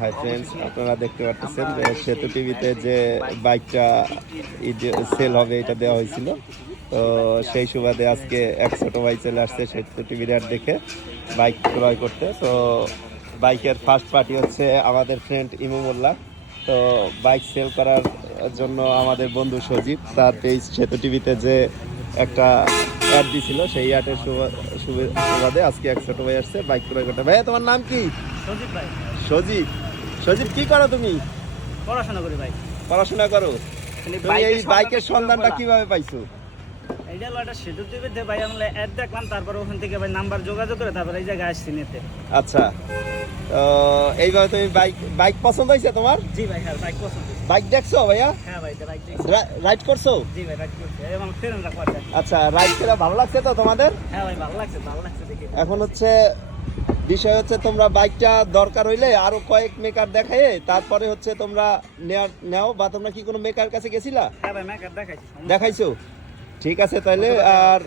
Hi friends, আপনারা দেখতে পাচ্ছেন যে সেতু টিভিতে যে বাইকটা সেল হবে এটা দেওয়া হয়েছিল। তো সেই সুবাদে আজকে এক ছোট ভাই চলে আসছে সেতু টিভির অ্যাড দেখে বাইক ক্রয় করতে। তো বাইকের ফার্স্ট পার্টি হচ্ছে আমাদের ফ্রেন্ড ইমু মোল্লা। তো বাইক সেল করার জন্য আমাদের বন্ধু সজীব তার পেজ সেতু টিভিতে যে একটা অ্যাড দিছিল সেই অ্যাডের সুবাদে আজকে এক ছোট ভাই আসছে বাইক ক্রয় করতে। ভাইয়া তোমার নাম কি? সজীব ভাই। সজীব, সজীব কি করো তুমি? পড়াশোনা করি ভাই। পড়াশোনা করো? তুমি এই বাইকের সন্ধানটা কিভাবে পাইছো? এইটা হলো একটা সেতু টিভিতে ভাই আমরা অ্যাড দেখলাম, তারপরে ওখান থেকে ভাই নাম্বার যোগাযোগ করে তারপরে এই জায়গায় আসছি নিতে। আচ্ছা, তো এইভাবে তুমি বাইক পছন্দ হয়েছে তোমার? জি ভাই, হ্যাঁ বাইক পছন্দ। বাইক দেখছো ভাইয়া? হ্যাঁ ভাই, বাইক দেখছি। রাইড করছো? জি ভাই, রাইড করছি এবং ফ্রেন্ডরা করে। আচ্ছা, রাইড করে ভালো লাগছে তো তোমাদের? হ্যাঁ ভাই, ভালো লাগছে দেখে। এখন হচ্ছে বিষয় হচ্ছে তোমরা বাইকটা দরকার হইলে আরো কয়েক মেকার দেখায় তারপরে হচ্ছে তোমরা নেও, বা তোমরা কি কোনো মেকার কাছে গেছিলা? হ্যাঁ ভাই, মেকআপ দেখাইছি। দেখাইছো? ঠিক আছে তাহলে। আর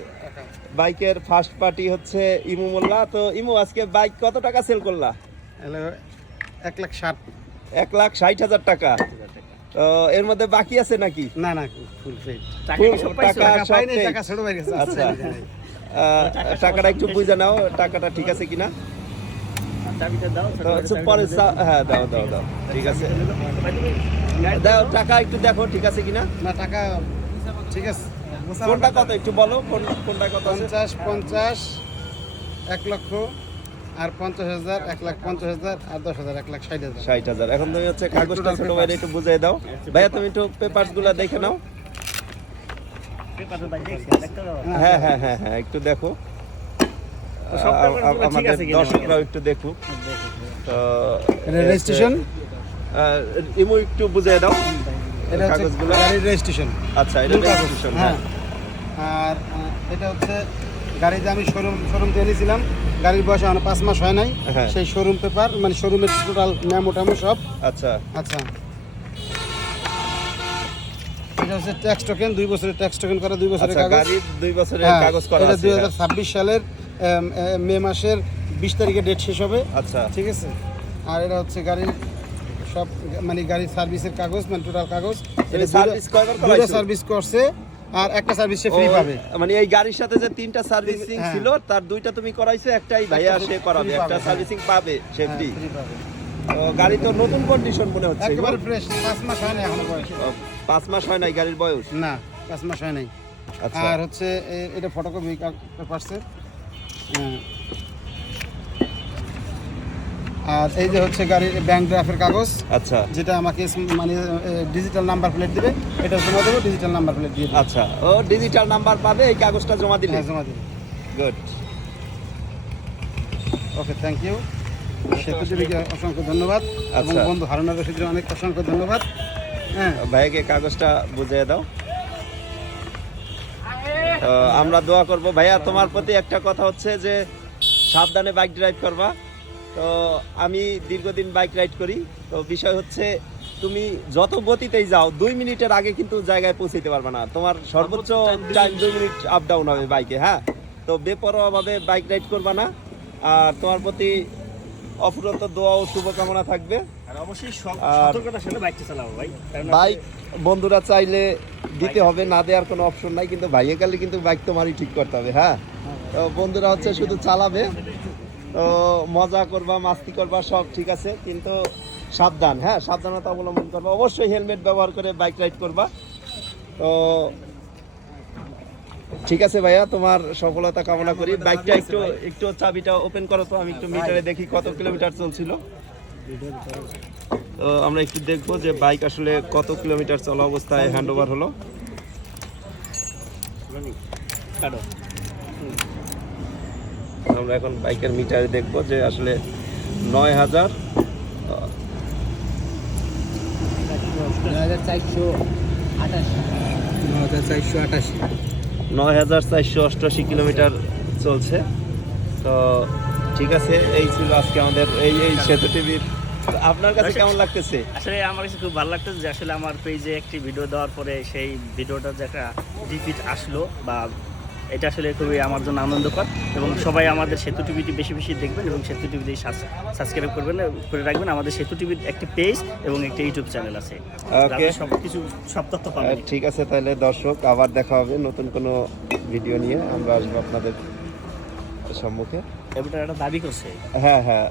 বাইকের ফার্স্ট পার্টি হচ্ছে ইমু মোল্লা। তো ইমু, আজকে বাইক কত টাকা সেল করলা? 1,60,000। 1,60,000 টাকা। তো এর মধ্যে বাকি আছে নাকি? না না, ফুল পেড। টাকা ছোট ভাই গেছে। আচ্ছা, টাকাটা একটু বুঝে নাও, টাকাটা ঠিক আছে কিনা। চাবিটা দাও। তো পরে হ্যাঁ, দাও দাও দাও, ঠিক আছে দাও, টাকা একটু দেখো ঠিক আছে কিনা। না, টাকা ঠিক আছে। কোনটা কত একটু বলো, কোনটা কত আছে? 50, 1 লক্ষ আর 50,000, 1,50,000 আর 10,000, 1,60,000। 60,000। এখন তুমি হচ্ছে কাগজটা ছোট ভাইরা একটু বুঝিয়ে দাও। ভাইয়া তুমি একটু পেপারস গুলা দেখে নাও। পেপারটা ভাই দেখছি, দেখতে দাও। হ্যাঁ হ্যাঁ হ্যাঁ হ্যাঁ, একটু দেখো, সব পেপারগুলো ঠিক আমাদের আছে কিনা? দর্শকরাও একটু দেখুক। তো এটা রেজিস্ট্রেশন, ইমু একটু বুঝিয়ে দাও এটা হচ্ছে কাগজগুলো। গাড়ির রেজিস্ট্রেশন। আচ্ছা, এটা রেজিস্ট্রেশন। হ্যাঁ। আর এটা হচ্ছে গাড়িতে আমি শোরুম থেকে নিয়েছিলাম, গাড়ির বয়স এখন 5 মাস হয় নাই। হ্যাঁ। সেই শোরুম পেপার, মানে শোরুমের টোটাল মেমো টেমো সব। আচ্ছা আচ্ছা, এটা হচ্ছে ট্যাক্স টোকেন, 2 বছরের ট্যাক্স টোকেন করা, 2 বছরের আচ্ছা, কাগজ। গাড়ির 2 বছরের হ্যাঁ, কাগজ করা এটা আছে। 2026 সালের মে মাসের 20 তারিখে ডেট শেষ হবে। আচ্ছা, ঠিক আছে। আর এটা হচ্ছে গাড়ির সব, মানে গাড়ির সার্ভিসের কাগজ, মানে টোটাল কাগজ। এটা সার্ভিস কয়বার দুটো করাইছো? সার্ভিস করছে আর একটা সার্ভিস সে ফ্রি পাবে। মানে এই গাড়ির সাথে যে 3টা সার্ভিসিং হ্যাঁ। ছিল তার 2টা তুমি করাইছো, একটাই ভাইয়া সে করাবে, free একটা পাবে, সার্ভিসিং পাবে সে হ্যাঁ, ফ্রি। free পাবে। গাড়ি তো নতুন কন্ডিশন মনে হচ্ছে। একেবারে ফ্রেশ, 5 মাস হয় না এখনো বয়স। 5 মাস হয় নাই গাড়ির বয়স। না, 5 মাস হয় নাই। আচ্ছা, আর হচ্ছে এটা ফটোকপি পেপারসের। আর এই যে হচ্ছে গাড়ির ব্যাংক ড্রাফের কাগজ, আচ্ছা যেটা আমাকে মানে ডিজিটাল নাম্বার প্লেট দিবে, এটা জমা দেবো, ডিজিটাল নাম্বার প্লেট দিয়ে দেবো। আচ্ছা, ও ডিজিটাল নাম্বার পাবে এই কাগজটা জমা দিলে। হ্যাঁ, জমা দেবো। Good. Okay, thank you. Setu টিভিকে অসংখ্য ধন্যবাদ এবং আচ্ছা। বন্ধু হারুন রশিদের অনেক অসংখ্য ধন্যবাদ। হ্যাঁ, ভাইকে কাগজটা বুঝিয়ে দাও। তো আমরা দোয়া করব ভাইয়া, তোমার প্রতি একটা কথা হচ্ছে যে সাবধানে বাইক ড্রাইভ করবা। তো আমি দীর্ঘদিন বাইক রাইড করি। তো বিষয় হচ্ছে তুমি যত গতিতেই যাও 2 মিনিটের আগে কিন্তু জায়গায় পৌঁছাতে পারবে না। তোমার সর্বোচ্চ টাইম 2 মিনিট আপ ডাউন হবে বাইকে। হ্যাঁ, তো বেপরোয়াভাবে বাইক রাইড করবা না। আর তোমার প্রতি অফুরন্ত দোয়া ও শুভকামনা থাকবে। আর অবশ্যই সতর্কতার সাথে বাইকটা চালাবো ভাই। বাইক বন্ধুরা চাইলে দিতে হবে, না দেওয়ার কোনো অপশন নাই, কিন্তু ভাইয়ে গেলে কিন্তু বাইক তোমারই ঠিক করতে হবে। হ্যাঁ, তো বন্ধুরা হচ্ছে শুধু চালাবে, তো মজা করবা, মাস্তি করবা, সব ঠিক আছে, কিন্তু সাবধান। হ্যাঁ, সাবধানতা অবলম্বন করবা, অবশ্যই হেলমেট ব্যবহার করে বাইক রাইড করবা। তো ঠিক আছে ভাইয়া, তোমার সফলতা কামনা করি। বাইকটা একটু চাবিটা ওপেন করো তো, আমি একটু মিটারে দেখি কত কিলোমিটার চলছিল। তো আমরা একটু দেখবো যে বাইক আসলে কত কিলোমিটার চলা অবস্থায় হ্যান্ড ওভার হলো। আমরা এখন বাইকের মিটারে দেখবো যে আসলে 9,000 9,488 কিলোমিটার চলছে। তো ঠিক আছে, এই ছিল আজকে আমাদের এই সেতু টিভির। আপনার কাছে কেমন লাগতেছে? আসলে আমার কাছে খুব ভালো লাগতেছে যে আসলে আমার পেজে একটি ভিডিও দেওয়ার পরে সেই ভিডিওটা যে একটা রিপিট আসলো বা এটা আসলে খুবই আমার জন্য আনন্দকর। এবং সবাই আমাদের সেতু টিভিটি বেশি বেশি দেখবেন এবং সেতু টিভিতে সাবস্ক্রাইব করবেন, করে রাখবেন। আমাদের সেতু টিভির একটি পেজ এবং একটা ইউটিউব চ্যানেল আছে, ওকে, সব তথ্য পাবেন। ঠিক আছে, তাহলে দর্শক আবার দেখা হবে নতুন কোনো ভিডিও নিয়ে, আমরা আসবো আপনাদের সম্মুখে। এটা একটা দাবি করছে। হ্যাঁ হ্যাঁ।